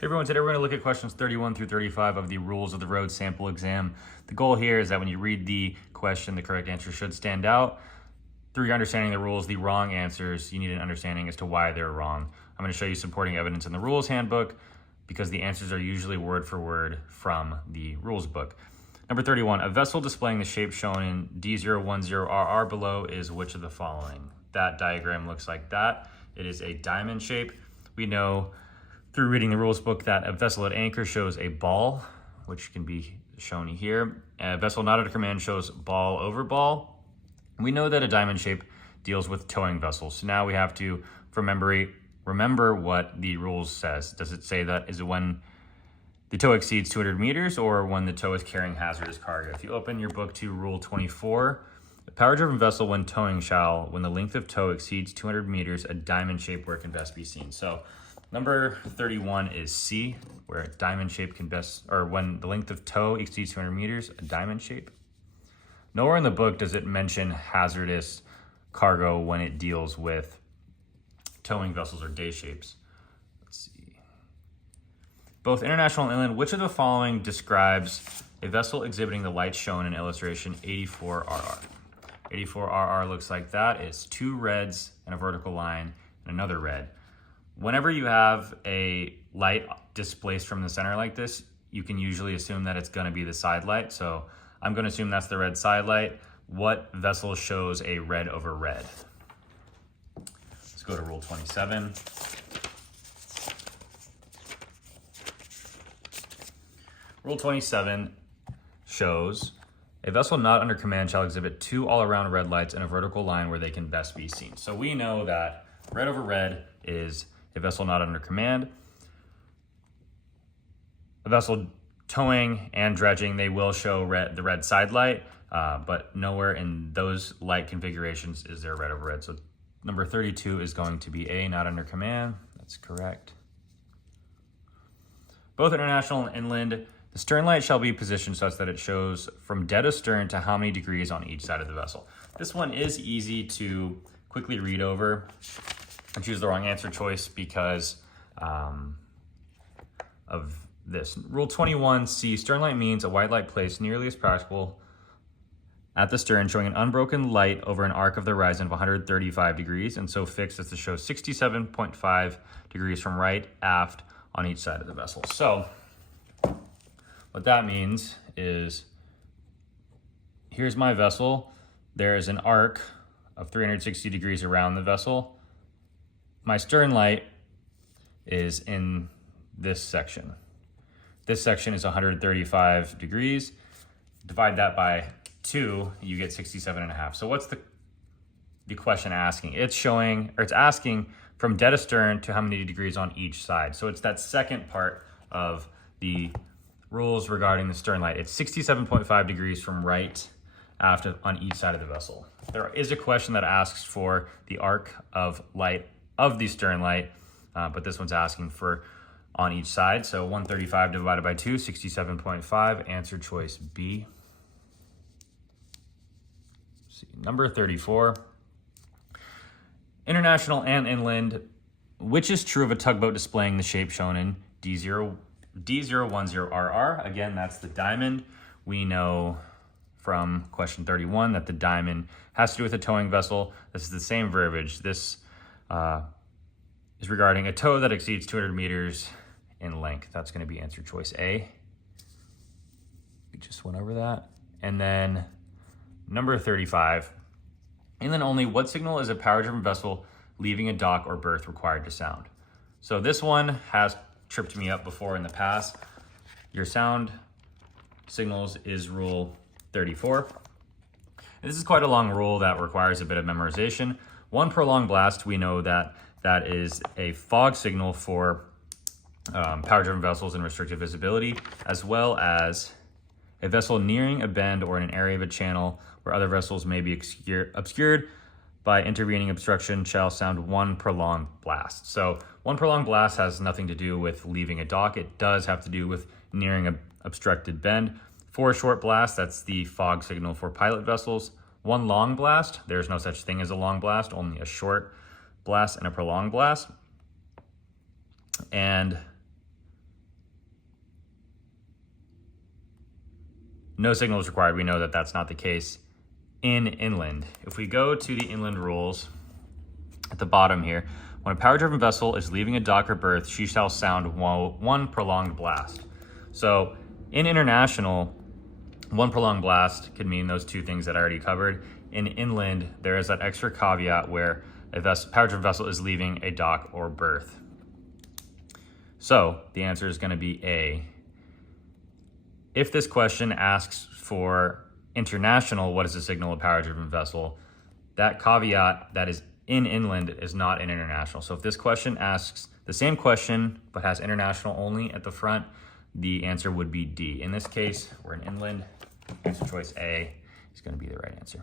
Hey everyone, today we're going to look at questions 31 through 35 of the Rules of the Road sample exam. The goal here is that when you read the question, the correct answer should stand out. Through your understanding of the rules, the wrong answers, you need an understanding as to why they're wrong. I'm going to show you supporting evidence in the rules handbook because the answers are usually word for word from the rules book. Number 31, a vessel displaying the shape shown in D010RR below is which of the following? That diagram looks like that. It is a diamond shape. We know through reading the rules book that a vessel at anchor shows a ball, which can be shown here. A vessel not under command shows ball over ball. We know that a diamond shape deals with towing vessels. So now we have to remember what the rules says. Does it say that is it when the tow exceeds 200 meters or when the tow is carrying hazardous cargo? If you open your book to Rule 24, a power-driven vessel when towing shall, when the length of tow exceeds 200 meters, a diamond shape where it can best be seen. So number 31 is C, where a diamond shape can best, or when the length of tow exceeds 200 meters, a diamond shape. Nowhere in the book does it mention hazardous cargo when it deals with towing vessels or day shapes. Let's see. Both international and inland, which of the following describes a vessel exhibiting the lights shown in illustration 84RR? 84RR looks like that. It's two reds and a vertical line and another red. Whenever you have a light displaced from the center like this, you can usually assume that it's going to be the side light. So I'm going to assume that's the red side light. What vessel shows a red over red? Let's go to Rule 27. Rule 27 shows a vessel not under command shall exhibit two all-around red lights in a vertical line where they can best be seen. So we know that red over red is a vessel not under command. A vessel towing and dredging, they will show the red side light, but nowhere in those light configurations is there red over red. So number 32 is going to be A, not under command. That's correct. Both international and inland, the stern light shall be positioned such that it shows from dead of stern to how many degrees on each side of the vessel. This one is easy to quickly read over and choose the wrong answer choice because of this. Rule 21C, stern light means a white light placed nearly as practical at the stern, showing an unbroken light over an arc of the horizon of 135 degrees, and so fixed as to show 67.5 degrees from right aft on each side of the vessel. So what that means is, here's my vessel. There is an arc of 360 degrees around the vessel. My stern light is in this section. This section is 135 degrees. Divide that by 2, you get 67.5. So what's the question asking? It's showing, or it's asking from dead of stern to how many degrees on each side. So it's that second part of the rules regarding the stern light. It's 67.5 degrees from right aft on each side of the vessel. There is a question that asks for the arc of light of the stern light, but this one's asking for on each side. So 135 divided by 2, 67.5. Answer choice B. Let's see. Number 34. International and inland, which is true of a tugboat displaying the shape shown in D010RR? Again, that's the diamond. We know from question 31 that the diamond has to do with a towing vessel. This is the same verbiage. This is regarding a tow that exceeds 200 meters in length. That's going to be answer choice A. We just went over that. And then number 35. Inland only, what signal is a power-driven vessel leaving a dock or berth required to sound? So this one has tripped me up before in the past. Your sound signals is Rule 34. And this is quite a long rule that requires a bit of memorization. One prolonged blast, we know that that is a fog signal for power-driven vessels in restricted visibility, as well as a vessel nearing a bend or in an area of a channel where other vessels may be obscured by intervening obstruction shall sound one prolonged blast. So one prolonged blast has nothing to do with leaving a dock. It does have to do with nearing an obstructed bend. For a short blast, that's the fog signal for pilot vessels. One long blast, there's no such thing as a long blast, only a short blast and a prolonged blast. And no signal is required. We know that that's not the case in inland. If we go to the inland rules at the bottom here, when a power-driven vessel is leaving a dock or berth, she shall sound one prolonged blast. So in international, one prolonged blast could mean those two things that I already covered. In inland, there is that extra caveat where a power-driven vessel is leaving a dock or berth. So the answer is going to be A. If this question asks for international, what is the signal of a power-driven vessel? That caveat that is in inland is not in international. So if this question asks the same question but has international only at the front, the answer would be D. In this case, we're in inland. Answer choice A is going to be the right answer.